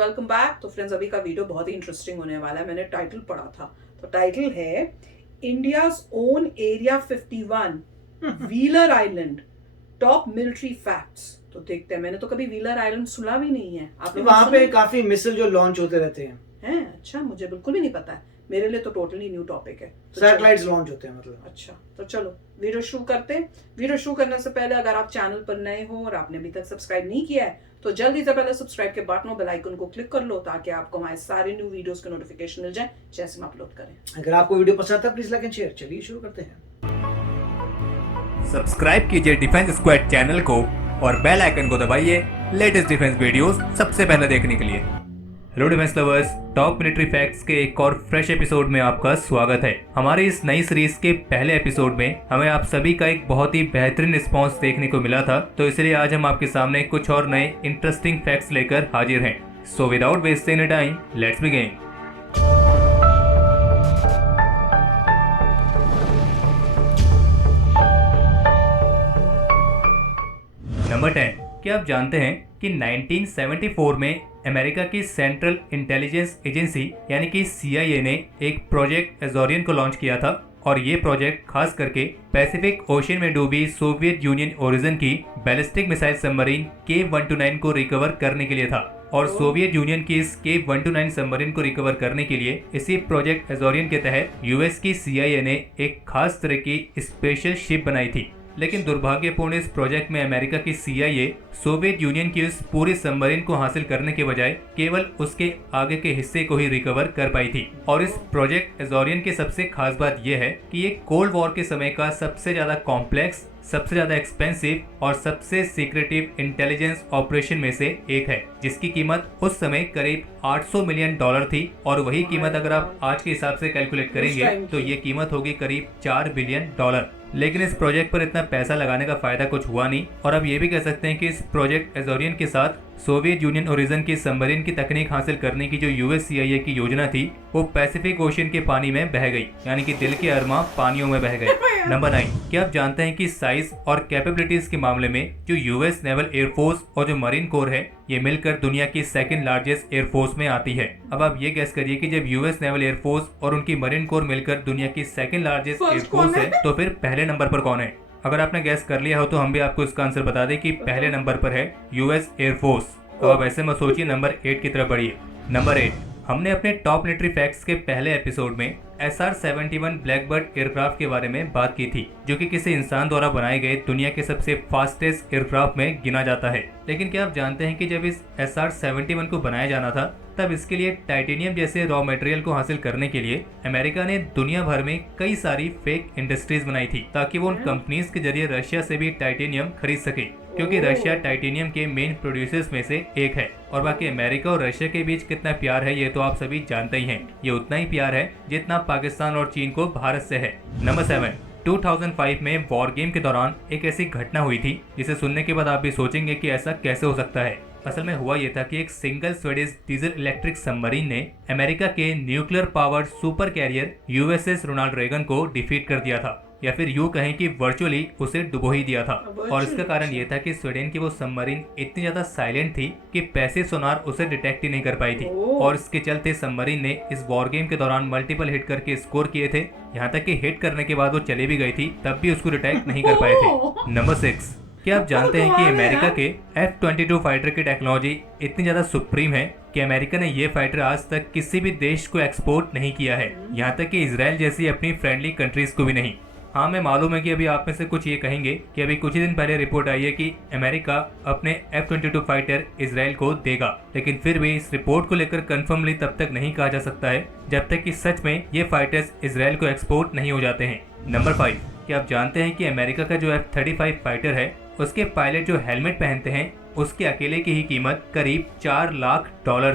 Welcome back. तो friends, अभी का वीडियो बहुत ही इंटरेस्टिंग होने वाला है। मैंने टाइटल पढ़ा था, तो टाइटल है India's own area 51 wheeler island top military facts. तो देखते हैं, मैंने तो कभी व्हीलर आइलैंड सुना भी नहीं है। आप लोगों ने वहाँ सुना पे काफी मिसाइल जो लॉन्च होते रहते हैं। हैं? अच्छा, मुझे बिल्कुल भी नहीं पता है। मेरे लिए तो टोटली न्यू टॉपिक है। तो सैटेलाइट्स लॉन्च होते हैं मतलब। अच्छा, तो चलो वीडियो शुरू करते हैं। वीडियो शुरू करने से पहले अगर आप चैनल पर नए हो और आपने अभी तक सब्सक्राइब नहीं किया है तो जल्दी से पहले सब्सक्राइब के बटन और बेल आइकन को क्लिक कर लो, ताकि आपको हमारे सारे न्यू वीडियोस के नोटिफिकेशन मिल जाए जैसे हम अपलोड करें। अगर आपको वीडियो पसंद आता है प्लीज लाइक एंड शेयर। चलिए शुरू करते हैं। सब्सक्राइब कीजिए डिफेंस स्क्वाड चैनल को और बेल आइकन को दबाइए लेटेस्ट डिफेंस वीडियोस सबसे पहले देखने के लिए। Hello defence lovers, top military facts के एक और फ्रेश एपिसोड में आपका स्वागत है। हमारी इस नई सीरीज के पहले एपिसोड में हमें आप सभी का एक बहुत ही बेहतरीन रिस्पांस देखने को मिला था, तो इसलिए आज हम आपके सामने कुछ और नए इंटरेस्टिंग फैक्ट्स लेकर हाजिर हैं। So without wasting time, let's begin. Number 10, क्या आप जानते हैं कि 1974 में अमेरिका की सेंट्रल इंटेलिजेंस एजेंसी यानी कि CIA ने एक प्रोजेक्ट एजोरियन को लॉन्च किया था, और ये प्रोजेक्ट खास करके पैसिफिक ओशन में डूबी सोवियत यूनियन ओरिजिन की बैलिस्टिक मिसाइल सबमरीन K-129 को रिकवर करने के लिए था। और सोवियत यूनियन की इस K-129 सबमरीन को रिकवर करने के लिए इसी प्रोजेक्ट एजोरियन के तहत यूएस की CIA ने एक खास तरह की स्पेशल शिप बनाई थी। लेकिन दुर्भाग्यपूर्ण इस प्रोजेक्ट में अमेरिका की CIA सोवियत यूनियन की उस पूरी सबमरीन को हासिल करने के बजाय केवल उसके आगे के हिस्से को ही रिकवर कर पाई थी। और इस प्रोजेक्ट एजोरियन की सबसे खास बात यह है कि ये कोल्ड वॉर के समय का सबसे ज्यादा कॉम्प्लेक्स, सबसे ज्यादा एक्सपेंसिव और सबसे सीक्रेटिव इंटेलिजेंस ऑपरेशन में से एक है, जिसकी कीमत उस समय करीब $800 मिलियन थी। और वही कीमत अगर आप आज के हिसाब से कैलकुलेट करेंगे तो ये कीमत होगी करीब $4 बिलियन। लेकिन इस प्रोजेक्ट पर इतना पैसा लगाने का फायदा कुछ हुआ नहीं, और अब ये भी कह सकते हैं कि इस प्रोजेक्ट एजोरियन के साथ सोवियत यूनियन ओरिजिन की सबमरीन की तकनीक हासिल करने की जो यूएस CIA की योजना थी वो पैसिफिक ओशन के पानी में बह गई, यानी कि दिल के अरमा पानियों में बह गए। नंबर 9, क्या आप जानते हैं कि साइज और कैपेबिलिटीज के मामले में जो यूएस नेवल एयरफोर्स और जो मरीन कोर है ये मिलकर दुनिया की सेकंड लार्जेस्ट एयरफोर्स में आती है। अब आप ये गैस करिए कि जब यूएस नेवल एयरफोर्स और उनकी मरीन कोर मिलकर दुनिया की सेकंड लार्जेस्ट एयरफोर्स है तो फिर पहले नंबर पर कौन है? अगर आपने गैस कर लिया हो तो हम भी आपको इसका आंसर बता दें कि पहले नंबर पर है यूएस एयरफोर्स। तो अब ऐसे में सोचिए, नंबर 8 की तरफ बढ़िए। नंबर 8, हमने अपने टॉप मिलिट्री फैक्ट्स के पहले एपिसोड में SR-71 ब्लैकबर्ड एयरक्राफ्ट के बारे में बात की थी, जो कि किसी इंसान द्वारा बनाए गए दुनिया के सबसे फास्टेस्ट एयरक्राफ्ट में गिना जाता है। लेकिन क्या आप जानते हैं कि जब इस SR-71 को बनाया जाना था तब इसके लिए टाइटेनियम जैसे रॉ मटेरियल को हासिल करने के लिए अमेरिका ने दुनिया भर में कई सारी फेक इंडस्ट्रीज बनाई थी, ताकि वो उन कंपनीज के जरिए रशिया से भी टाइटेनियम खरीद सके, क्योंकि रशिया टाइटेनियम के मेन प्रोड्यूसर्स में से एक है। और बाकी अमेरिका और रशिया के बीच कितना प्यार है ये तो आप सभी जानते ही हैं। ये उतना ही प्यार है जितना पाकिस्तान और चीन को भारत से है। नंबर 7, 2005 में वॉर गेम के दौरान एक ऐसी घटना हुई थी जिसे सुनने के बाद आप भी सोचेंगे कि ऐसा कैसे हो सकता है। असल में हुआ यह था कि एक single Swedish diesel electric submarine ने अमेरिका के nuclear powered super carrier USS Ronald Reagan को डिफीट कर दिया था, या फिर यूं कहें कि वर्चुअली उसे डुबो ही दिया था। और इसका कारण यह था कि स्वीडन की वो सबमरीन इतनी ज्यादा साइलेंट थी कि पैसिव सोनार उसे डिटेक्ट ही नहीं कर पाई थी। और इसके चलते सबमरीन ने इस वॉर गेम के दौरान मल्टीपल हिट करके स्कोर किए थे, यहाँ तक कि हिट करने के बाद वो चले भी गई थी तब भी उसको डिटेक्ट नहीं कर पाए थे। नंबर 6, क्या आप जानते हैं कि अमेरिका के F-22 फाइटर की टेक्नोलॉजी इतनी ज्यादा सुप्रीम है कि अमेरिका ने ये फाइटर आज तक किसी भी देश को एक्सपोर्ट नहीं किया है, यहाँ तक कि इजराइल जैसी अपनी फ्रेंडली कंट्रीज को भी नहीं। हाँ, मैं मालूम है कि अभी आप में से कुछ ये कहेंगे कि अभी कुछ ही दिन पहले रिपोर्ट आई है कि अमेरिका अपने F-22 फाइटर इजराइल को देगा, लेकिन फिर भी इस रिपोर्ट को लेकर कंफर्मली तब तक नहीं कहा जा सकता है जब तक कि सच में ये फाइटर्स इजराइल को एक्सपोर्ट नहीं हो जाते हैं। नंबर 5, क्या आप जानते हैं कि अमेरिका का जो F-35 फाइटर है उसके पायलट जो हेलमेट पहनते हैं उसके अकेले की ही कीमत करीब $4 लाख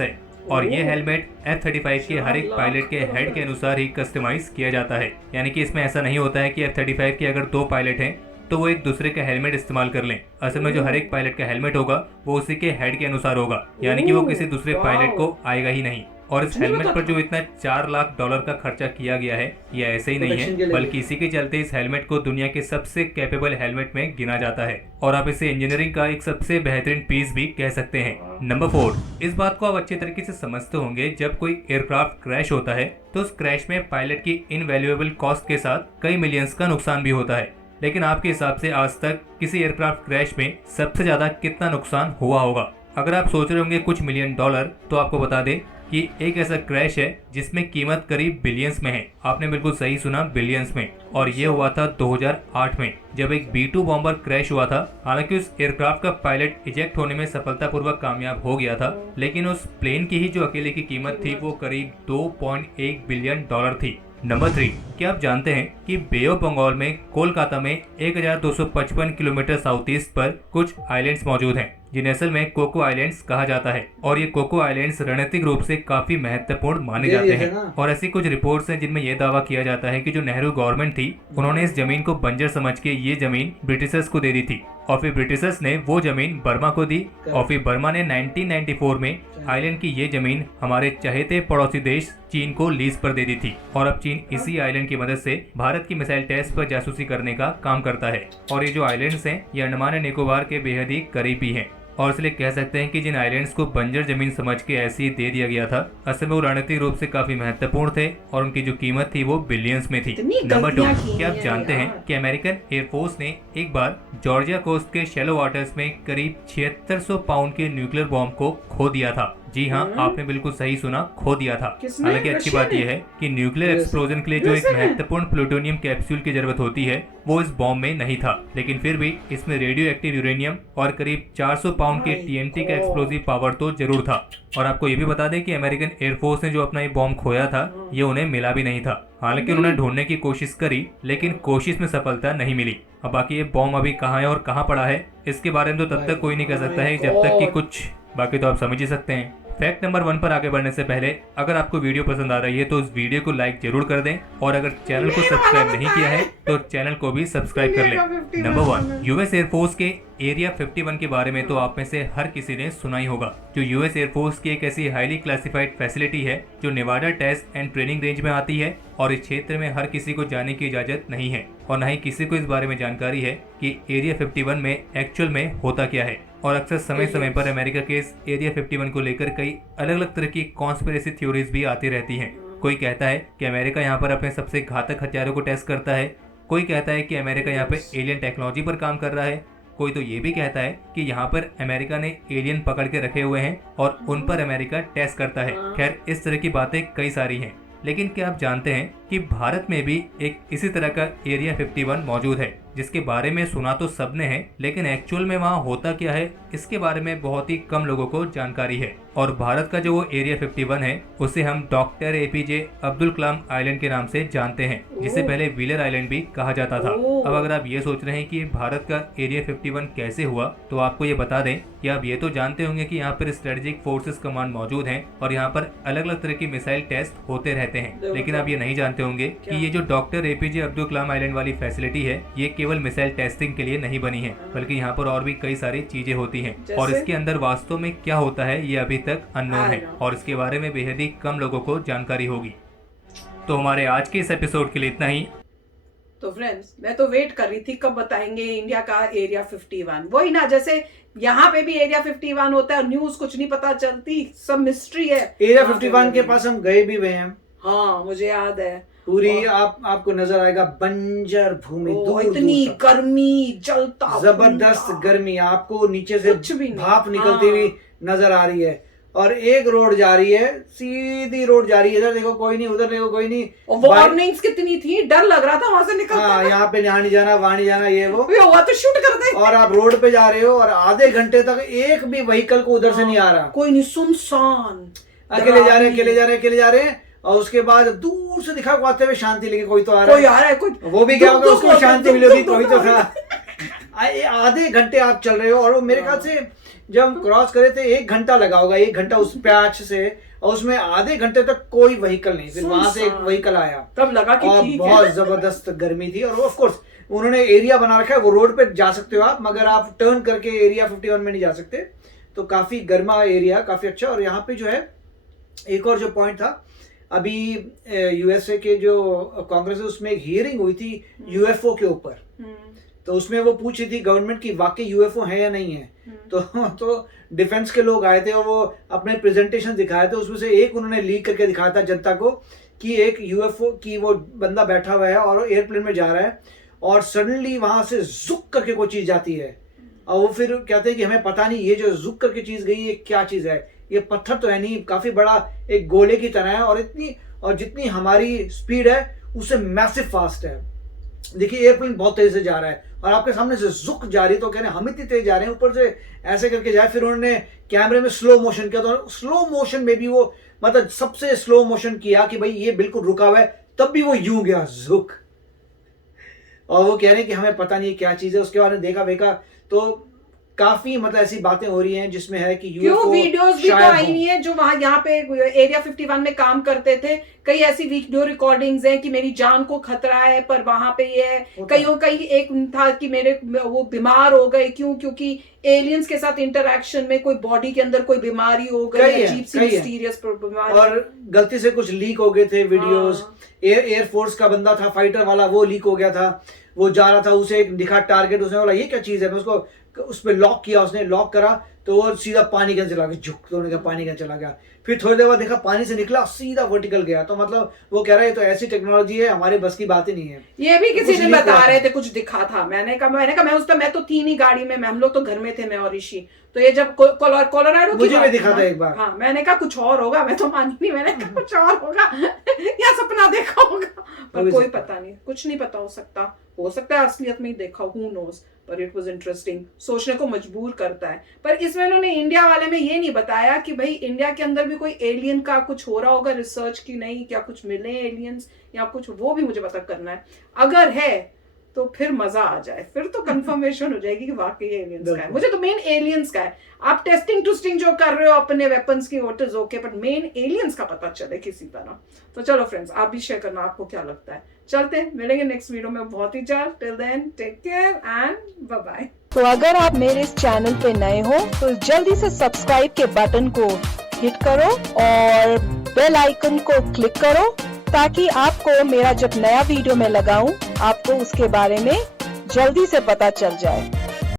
है, और ये हेलमेट F-35 के हर एक पायलट के हेड के अनुसार ही कस्टमाइज किया जाता है। यानी कि इसमें ऐसा नहीं होता है कि F-35 के अगर 2 पायलट हैं तो वो एक दूसरे का हेलमेट इस्तेमाल कर लें। असल में जो हर एक पायलट का हेलमेट होगा वो उसी के हेड के अनुसार होगा, यानी कि वो किसी दूसरे पायलट को आएगा ही नहीं। और इस मुझे नहीं हेलमेट पता पर जो था। इतना $4 लाख का खर्चा किया गया है ये ऐसे ही नहीं Protection के है, लिए बल्कि इसी के चलते इस हेलमेट को दुनिया के सबसे कैपेबल हेलमेट में गिना जाता है और आप इसे इंजीनियरिंग का एक सबसे बेहतरीन पीस भी कह सकते हैं। नंबर 4, इस बात को आप अच्छे तरीके से समझते होंगे, जब कोई एयरक्राफ्ट क्रैश होता है तो उस क्रैश में पायलट की इनवैल्यूएबल कॉस्ट के साथ कई मिलियंस का नुकसान भी होता है। लेकिन आपके हिसाब से आज तक किसी एयरक्राफ्ट क्रैश में सबसे ज्यादा कितना नुकसान हुआ होगा? अगर आप सोच रहे होंगे कुछ $1 मिलियन, तो आपको बता दें कि एक ऐसा क्रैश है जिसमें कीमत करीब बिलियंस में है। आपने बिल्कुल सही सुना, बिलियंस में। और ये हुआ था 2008 में, जब एक B-2 बॉम्बर क्रैश हुआ था। हालांकि उस एयरक्राफ्ट का पायलट इजेक्ट होने में सफलतापूर्वक कामयाब हो गया था, लेकिन उस प्लेन की ही जो अकेले की कीमत थी वो करीब $2.1 बिलियन थी। नंबर 3, क्या आप जानते हैं कि बे ऑफ बंगाल में कोलकाता में 1255 किलोमीटर साउथ ईस्ट पर कुछ आइलैंड्स मौजूद हैं, जिन्हें असल में कोको आइलैंड्स कहा जाता है। और ये कोको आइलैंड्स रणनीतिक रूप से काफी महत्वपूर्ण माने जाते हैं। और ऐसी कुछ रिपोर्ट्स हैं जिनमें यह दावा किया जाता है कि जो नेहरू गवर्नमेंट थी उन्होंने इस जमीन को बंजर समझ के ये जमीन ब्रिटिशर्स को दे दी थी, और फिर ब्रिटिशर्स ने वो जमीन बर्मा को दी, और फिर बर्मा ने 1994 में आइलैंड की ये जमीन हमारे चहेते पड़ोसी देश चीन को लीज पर दे दी थी। और अब चीन इसी आइलैंड की मदद से भारत की मिसाइल टेस्ट पर जासूसी करने का काम करता है। और ये जो आइलैंड्स हैं ये अंडमान निकोबार के बेहद ही करीबी हैं, और इसलिए कह सकते हैं कि जिन आइलैंड्स को बंजर जमीन समझ के ऐसे ही दे दिया गया था, असल में वो रणनीतिक रूप से काफी महत्वपूर्ण थे और उनकी जो कीमत थी वो बिलियंस में थी। इतनी नंबर 2, गलतियां की क्या आप हैं जानते हैं यार। कि अमेरिकन एयरफोर्स ने एक बार जॉर्जिया कोस्ट के शैलो वाटर्स में करीब 7600 पाउंड के न्यूक्लियर बॉम्ब को खो दिया था। जी हाँ, आपने बिल्कुल सही सुना, खो दिया था। किसने? हालांकि अच्छी रशिया बात ने? यह है कि न्यूक्लियर एक्सप्लोजन के लिए जो एक रशिया ने? महत्वपूर्ण प्लूटोनियम कैप्सूल की जरूरत होती है वो इस बॉम्ब में नहीं था, लेकिन फिर भी इसमें रेडियो एक्टिव यूरेनियम और करीब 400 पाउंड के TNT का एक्सप्लोजिव पावर तो जरूर था। और आपको ये भी बता दें कि अमेरिकन एयरफोर्स ने जो अपना ये बॉम्ब खोया था ये उन्हें मिला भी नहीं था। हालांकि उन्होंने ढूंढने की कोशिश करी, लेकिन कोशिश में सफलता नहीं मिली। अब बाकी ये बॉम्ब अभी कहाँ है और कहाँ पड़ा है इसके बारे में तो तब तक कोई नहीं कह सकता है जब तक कि कुछ, बाकी तो आप समझ ही सकते हैं। फैक्ट नंबर 1 पर आगे बढ़ने से पहले अगर आपको वीडियो पसंद आ रही है तो इस वीडियो को लाइक जरूर कर दें, और अगर चैनल को सब्सक्राइब नहीं किया है तो चैनल को भी सब्सक्राइब कर लें। नंबर 1, यूएस एयरफोर्स के एरिया 51 के बारे में तो आप में से हर किसी ने सुना ही होगा, जो यूएस एयरफोर्स की एक ऐसी हाईली क्लासिफाइड फैसिलिटी है जो Nevada test and training range में आती है, और इस क्षेत्र में हर किसी को जाने की इजाजत नहीं है, और न ही किसी को इस बारे में जानकारी है कि एरिया 51 में एक्चुअल में होता क्या है। और अक्सर समय समय पर अमेरिका के इस एरिया 51 को लेकर कई अलग अलग तरह की कॉन्स्पिरेसी थ्योरीज भी आती रहती हैं। कोई कहता है कि अमेरिका यहाँ पर अपने सबसे घातक हथियारों को टेस्ट करता है, कोई कहता है कि अमेरिका यहाँ पे एलियन टेक्नोलॉजी पर काम कर रहा है, कोई तो ये भी कहता है कि यहाँ पर अमेरिका ने एलियन पकड़ के रखे हुए हैं और उन पर अमेरिका टेस्ट करता है। खैर, इस तरह की बातें कई सारी हैं, लेकिन क्या आप जानते हैं कि भारत में भी एक इसी तरह का एरिया 51 मौजूद है, जिसके बारे में सुना तो सबने है, लेकिन एक्चुअल में वहाँ होता क्या है इसके बारे में बहुत ही कम लोगों को जानकारी है। और भारत का जो वो एरिया 51 है उसे हम doctor APJ Abdul Kalam island के नाम से जानते हैं, जिसे पहले व्हीलर आइलैंड भी कहा जाता था। अब अगर आप ये सोच रहे हैं कि भारत का एरिया 51 कैसे हुआ, तो आपको ये बता दें कि आप ये तो जानते होंगे कि यहाँ पर स्ट्रेटेजिक फोर्सेस कमांड मौजूद हैं और यहाँ पर अलग अलग तरह की मिसाइल टेस्ट होते रहते हैं, लेकिन आप ये नहीं जानते होंगे कि ये जो doctor APJ Abdul Kalam island वाली फैसिलिटी है ये केवल मिसाइल टेस्टिंग के लिए नहीं बनी है, बल्कि यहाँ पर और भी कई सारी चीजें होती हैं, और इसके अंदर वास्तव में क्या होता है ये अभी तक अननोन है, और इसके बारे में बेहद ही कम लोगों को जानकारी होगी। तो हमारे आज के इस एपिसोड के लिए इतना ही। तो फ्रेंड्स, मैं तो वेट कर रही थी कब बताएंगे इंडिया का एरिया 51। वही ना, जैसे यहाँ पे भी एरिया 51 होता है और न्यूज कुछ नहीं पता चलती, सब मिस्ट्री है। एरिया 51 के पास हम गए भी हुए हैं। हाँ, मुझे याद है। पूरी आपको नजर आएगा बंजर भूमि, दूर इतनी दूर तक। गर्मी, जलता जबरदस्त गर्मी, आपको नीचे से कुछ भी नहीं। भाप निकलती हुई नजर आ रही है, और एक रोड जा रही है, सीधी रोड जा रही है, इधर देखो कोई नहीं, उधर देखो कोई नहीं। और वार्निंग्स कितनी थी, डर लग रहा था वहां से निकलते। हाँ, यहाँ पे यहाँ नहीं जाना, वहां नहीं जाना, ये वो हुआ तो शूट कर दे। और आप रोड पे जा रहे हो और आधे घंटे तक एक भी व्हीकल को उधर से नहीं आ रहा, कोई नहीं, सुनसान, अकेले जा रहे हैं, अकेले जा रहे हैं, अकेले जा रहे हैं। और उसके बाद दूर से दिखा आते हुए शांति, लेके कोई तो आ रहा है, कोई आ रहा है, कोई वो भी क्या होगा, उसको शांति मिलेगी, कोई तो था। था। आधे घंटे आप चल रहे हो, और वो मेरे ख्याल से जब हम क्रॉस करे थे 1 घंटा लगा होगा, 1 घंटा उस पैच से, और उसमें आधे घंटे तक कोई व्हीकल नहीं, फिर वहां से एक व्हीकल आया, तब लगा कि और ठीक बहुत है। जबरदस्त गर्मी थी। और ऑफ कोर्स उन्होंने एरिया बना रखा है, वो रोड पे जा सकते हो आप, मगर आप टर्न करके एरिया 51 में नहीं जा सकते, तो काफी गर्मा एरिया, काफी अच्छा। और यहाँ पे जो है एक और जो पॉइंट था, अभी यूएसए के जो कांग्रेस है उसमें एक हियरिंग हुई थी यूएफओ के ऊपर, तो उसमें वो पूछ रही थी गवर्नमेंट की वाकई यूएफओ है या नहीं है। तो डिफेंस के लोग आए थे और वो अपने प्रेजेंटेशन दिखाए थे, उसमें से एक उन्होंने लीक करके दिखाया था जनता को कि एक यूएफओ की वो बंदा बैठा हुआ है और एयरप्लेन में जा रहा है और सडनली वहां से जुक करके कोई चीज जाती है और वो फिर कहते हैं कि हमें पता नहीं ये जो जुक करके चीज गई ये क्या चीज है, ये पत्थर तो है नहीं, काफी बड़ा एक गोले की तरह है और जितनी हमारी स्पीड है उससे मैसिव फास्ट है। देखिए एयरप्लेन बहुत तेज से जा रहा है और आपके सामने से जुक जा रही, तो कह रहे हैं हम इतनी तेज जा रहे हैं, ऊपर से ऐसे करके जाए। फिर उन्होंने कैमरे में स्लो मोशन किया, तो स्लो मोशन में भी वो मतलब सबसे स्लो मोशन किया कि भाई ये बिल्कुल रुका हुआ है, तब भी वो यूं गया जुक। और वो कह रहे हैं कि हमें पता नहीं क्या चीज है। उसके बाद देखा वेखा तो काफी मतलब ऐसी बातें हो रही हैं जिसमें है कि क्यों वीडियोस भी तो आई नहीं है जो वहां यहाँ पे एरिया 51 में काम करते थे, कई ऐसी वीडियो रिकॉर्डिंग्स हैं कि मेरी जान को खतरा है पर वहां पे ये कई एक था कि मेरे वो बीमार हो गए, क्योंकि एलियंस के साथ इंटरेक्शन में कोई बॉडी के अंदर कोई बीमारी हो गई, अजीब सी मिस्टीरियस बीमारी, और गलती से कुछ लीक हो गए थे वीडियोस। एयरफोर्स का बंदा था फाइटर वाला, वो लीक हो गया था, वो जा रहा था, उसे एक दिखा टारगेट, उसने बोला ये क्या चीज है, मैं उसको उस पर लॉक किया, उसने लॉक करा तो वो सीधा पानी के अंदर चला गया, झुक, तो उन्होंने कहा पानी के अंदर चला गया। फिर थोड़ी देर बाद देखा पानी से निकला सीधा वर्टिकल गया। तो मतलब वो कह रहा है तो ऐसी टेक्नोलॉजी है, हमारे बस की बात ही नहीं है। ये भी किसी ने बता रहे थे, कुछ दिखा था, मैंने कहा मैं तो थी नहीं गाड़ी में, हम लोग तो घर में थे, मैं और ऋषि। तो ये जब कोलोराडो मुझे भी दिखा था एक बार। हाँ, मैंने कहा कुछ और होगा, मैं तो मानी नहीं, मैंने कहा कुछ और होगा या सपना देखा होगा, पर कोई पता नहीं, कुछ नहीं पता, हो सकता है असलियत में ही देखा, हू नोज। पर इट वाज इंटरेस्टिंग, सोचने को मजबूर करता है। पर इसमें उन्होंने इंडिया वाले में ये नहीं बताया कि भाई इंडिया के अंदर भी कोई एलियन का कुछ हो रहा होगा रिसर्च की, नहीं क्या कुछ मिले एलियंस या कुछ, वो भी मुझे पता करना है। अगर है तो फिर मजा आ जाए, फिर तो कंफर्मेशन हो जाएगी कि वाकई एलियंस का है। मुझे तो मेन एलियंस का है। आप टेस्टिंग टूस्टिंग जो कर रहे हो अपने वेपन्स की, what is okay, but main aliens का पता चले किसी तरह। तो चलो फ्रेंड्स, आप भी शेयर करना आपको क्या लगता है। चलते हैं, मिलेंगे नेक्स्ट वीडियो में बहुत ही जल्द। Till then take care and bye bye. तो अगर आप मेरे इस चैनल पे नए हो तो जल्दी से सब्सक्राइब के बटन को हिट करो और बेल आइकन को क्लिक करो, ताकि आपको मेरा जब नया वीडियो मैं लगाऊं आपको उसके बारे में जल्दी से पता चल जाए।